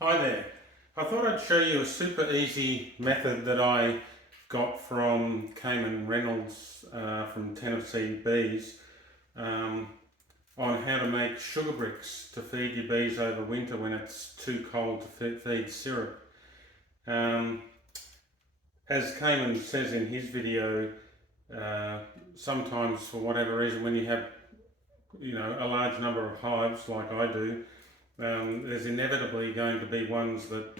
Hi there. I thought I'd show you a super easy method that I got from Kamon Reynolds from Tennessee Bees on how to make sugar bricks to feed your bees over winter when it's too cold to feed syrup. As Kamon says in his video, sometimes for whatever reason when you have a large number of hives like I do, there's inevitably going to be ones that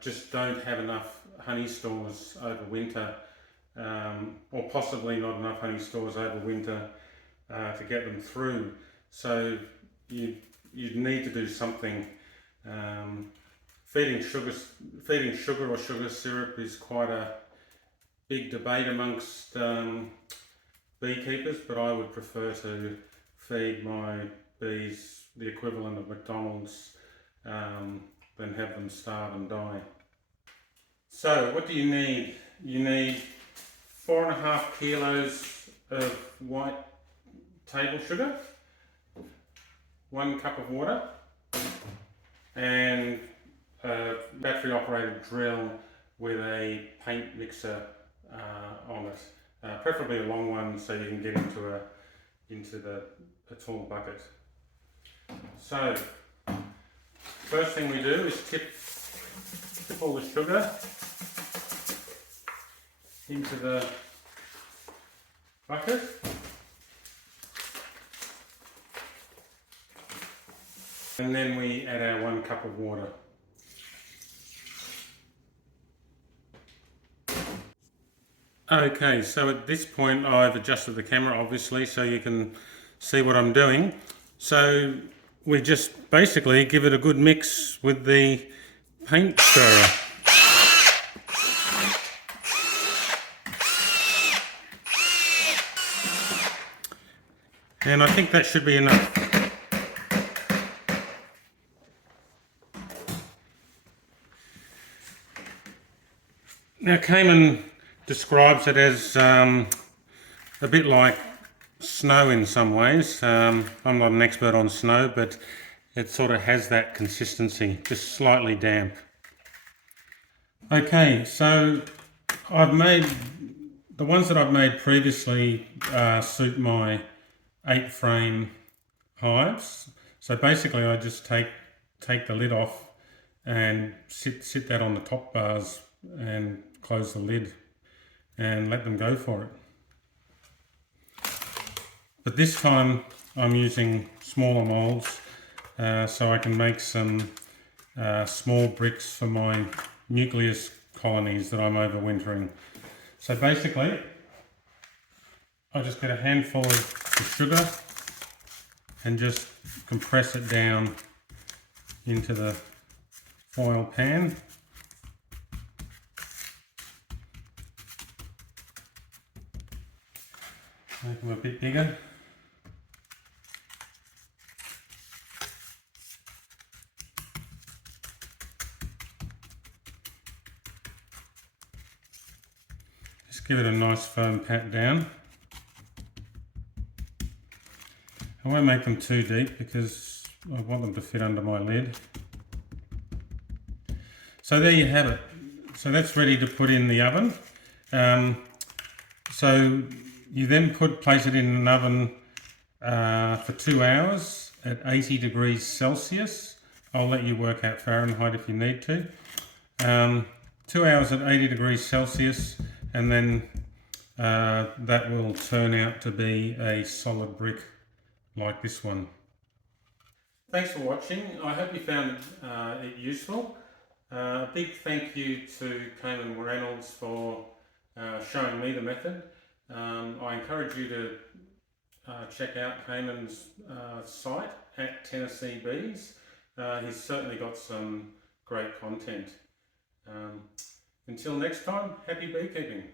just don't have enough honey stores over winter, or possibly not enough honey stores over winter to get them through. So you need to do something. Feeding sugar or sugar syrup is quite a big debate amongst beekeepers, but I would prefer to feed my bees the equivalent of McDonald's than have them starve and die. So what do you need? You need 4.5 kilos of white table sugar, 1 cup of water, and a battery operated drill with a paint mixer on it, preferably a long one so you can get into a tall bucket. So first thing we do is tip all the sugar into the bucket. And then we add our 1 cup of water. Okay, so at this point I've adjusted the camera obviously so you can see what I'm doing. So we just basically give it a good mix with the paint stirrer. And I think that should be enough. Now Kamon describes it as a bit like snow in some ways. I'm not an expert on snow, but it sort of has that consistency, just slightly damp. Okay, so I've made the ones that I've made previously suit my 8-frame hives. So basically I just take the lid off and sit that on the top bars and close the lid and let them go for it. But this time I'm using smaller molds so I can make some small bricks for my nucleus colonies that I'm overwintering. So basically I just get a handful of the sugar and just compress it down into the foil pan. Make them a bit bigger. Just give it a nice firm pat down. I won't make them too deep because I want them to fit under my lid. So there you have it. So that's ready to put in the oven. So you then place it in an oven for 2 hours at 80 degrees Celsius. I'll let you work out Fahrenheit if you need to. 2 hours at 80 degrees Celsius, and then that will turn out to be a solid brick like this one. Thanks for watching. I hope you found it useful. A big thank you to Kamon Reynolds for showing me the method. I encourage you to check out Kamon's site at Tennessee Bees. He's certainly got some great content. Until next time, happy beekeeping.